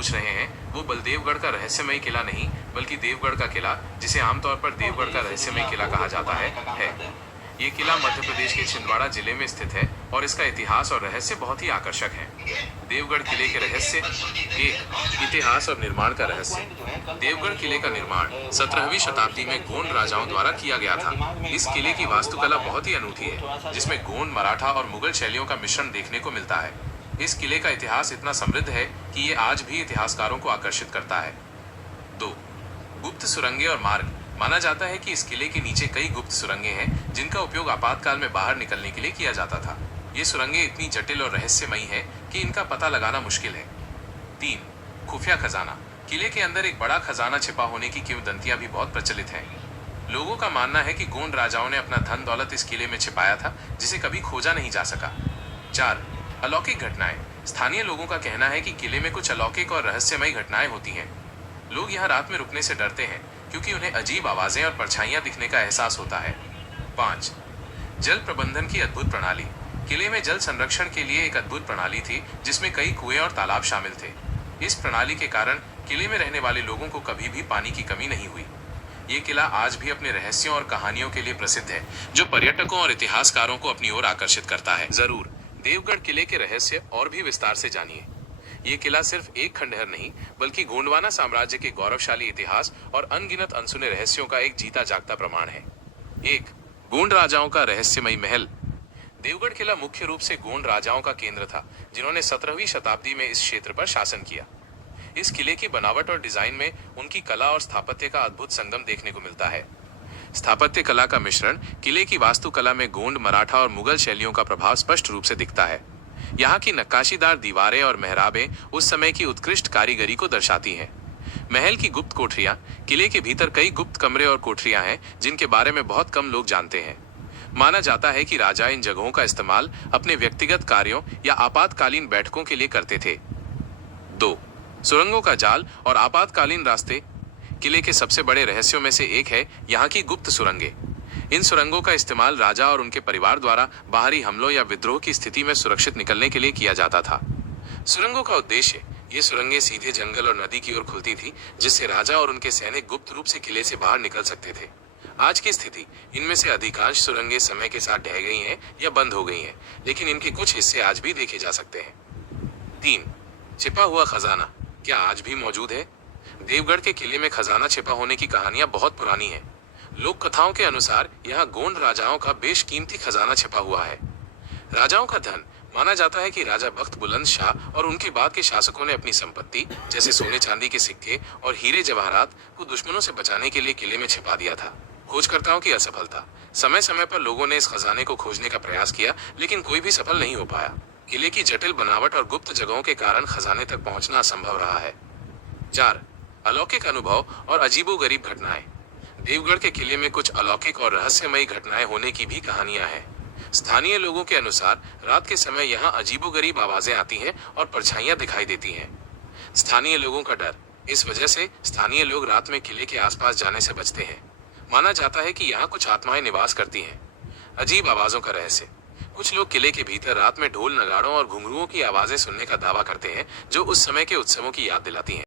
पूछ रहे हैं वो बलदेवगढ़ का रहस्यमय किला नहीं बल्कि देवगढ़ का किला, जिसे आमतौर पर देवगढ़ का रहस्यमय किला कहा जाता है। ये किला मध्य प्रदेश के छिंदवाड़ा जिले में स्थित है और इसका इतिहास और रहस्य बहुत ही आकर्षक है। देवगढ़ किले के रहस्य। एक, इतिहास और निर्माण का रहस्य। देवगढ़ किले का निर्माण 17वीं शताब्दी में गोंड राजाओं द्वारा किया गया था। इस किले की वास्तुकला बहुत ही अनूठी है, जिसमें गोंड, मराठा और मुगल शैलियों का मिश्रण देखने को मिलता है। इस किले का इतिहास इतना समृद्ध है कि ये आज भी इतिहासकारों को आकर्षित करता है। 2, गुप्त सुरंगें और मार्ग। माना जाता है कि इस किले के नीचे कई गुप्त सुरंगें हैं जिनका उपयोग आपातकाल में बाहर निकलने के लिए किया जाता था। ये सुरंगें इतनी जटिल और रहस्यमयी है कि इनका पता लगाना मुश्किल है। 3, खुफिया खजाना। किले के अंदर एक बड़ा खजाना छिपा होने की किंवदंतियां भी बहुत प्रचलित हैं। लोगों का मानना है कि गोंड राजाओं ने अपना धन दौलत इस किले में छिपाया था, जिसे कभी खोजा नहीं जा सका। 4, अलौकिक घटनाएं। स्थानीय लोगों का कहना है कि किले में कुछ अलौकिक और रहस्यमयी घटनाएं होती हैं। लोग यहाँ रात में रुकने से डरते हैं क्योंकि उन्हें अजीब आवाजें और परछाइयां दिखने का एहसास होता है। 5, जल प्रबंधन की अद्भुत प्रणाली। किले में जल संरक्षण के लिए एक अद्भुत प्रणाली थी जिसमें कई कुएं और तालाब शामिल थे। इस प्रणाली के कारण किले में रहने वाले लोगों को कभी भी पानी की कमी नहीं हुई। ये किला आज भी अपने रहस्यों और कहानियों के लिए प्रसिद्ध है, जो पर्यटकों और इतिहासकारों को अपनी ओर आकर्षित करता है। जरूर देवगढ़ किले के रहस्य और भी विस्तार से जानिए। ये किला सिर्फ एक खंडहर नहीं बल्कि गोंडवाना साम्राज्य के गौरवशाली इतिहास और अनगिनत अनसुने रहस्यों का एक जीता जागता प्रमाण है। 1, गोंड राजाओं का रहस्यमयी महल। देवगढ़ किला मुख्य रूप से गोंड राजाओं का केंद्र था, जिन्होंने 17वीं शताब्दी में इस क्षेत्र पर शासन किया। इस किले की बनावट और डिजाइन में उनकी कला और स्थापत्य का अद्भुत संगम देखने को मिलता है। स्थापत्य कला का मिश्रण किले की वास्तुकला में गोंड, मराठा और मुगल शैलियों का प्रभाव स्पष्ट रूप से दिखता है। यहाँ की नक्काशीदार दीवारें और मेहराबें उस समय की उत्कृष्ट कारीगरी को दर्शाती हैं। महल की गुप्त कोठरियाँ। किले के भीतर कई गुप्त कमरे और कोठरियाँ हैं जिनके बारे में बहुत कम लोग जानते हैं। माना जाता है कि राजा इन जगहों का इस्तेमाल अपने व्यक्तिगत कार्यों या आपातकालीन बैठकों के लिए करते थे। 2, सुरंगों का जाल और आपातकालीन रास्ते। किले के सबसे बड़े रहस्यों में से एक है यहाँ की गुप्त सुरंगें। इन सुरंगों का इस्तेमाल राजा और उनके परिवार द्वारा बाहरी हमलों या विद्रोह की स्थिति में सुरक्षित निकलने के लिए किया जाता था। सुरंगों का उद्देश्य। ये सुरंगें सीधे जंगल और नदी की ओर खुलती थी, जिससे राजा और उनके सैनिक गुप्त रूप से किले से बाहर निकल सकते थे। आज की स्थिति, इनमें से अधिकांश सुरंगें समय के साथ ढह गई हैं या बंद हो गई हैं, लेकिन इनके कुछ हिस्से आज भी देखे जा सकते हैं। 3, छिपा हुआ खजाना। क्या आज भी मौजूद है? देवगढ़ के किले में खजाना छिपा होने की कहानियां बहुत पुरानी हैं। लोक कथाओं के अनुसार यहाँ गोंड राजाओं का बेशकीमती खजाना छिपा हुआ है। राजाओं का धन। माना जाता है कि राजा बख्त बुलंद शाह और उनके बाद के शासकों ने अपनी संपत्ति, जैसे सोने चांदी के सिक्के और हीरे जवाहरात, को दुश्मनों से बचाने के लिए किले में छिपा दिया था। खोजकर्ताओं की असफलता। समय समय पर लोगों ने इस खजाने को खोजने का प्रयास किया, लेकिन कोई भी सफल नहीं हो पाया। किले की जटिल बनावट और गुप्त जगहों के कारण खजाने तक पहुंचना असंभव रहा है। 4, अलौकिक अनुभव और अजीबोगरीब घटनाएं। देवगढ़ के किले में कुछ अलौकिक और रहस्यमयी घटनाएं होने की भी कहानियां हैं। स्थानीय लोगों के अनुसार रात के समय यहाँ अजीबोगरीब आवाजें आती हैं और परछाइयां दिखाई देती हैं। स्थानीय लोगों का डर। इस वजह से स्थानीय लोग रात में किले के आसपास जाने से बचते हैं। माना जाता है कि यहाँ कुछ आत्माएं निवास करती हैं। अजीब आवाजों का रहस्य। कुछ लोग किले के भीतर रात में ढोल, नगाड़ों और घुंघरुओं की आवाजें सुनने का दावा करते हैं, जो उस समय के उत्सवों की याद दिलाती हैं।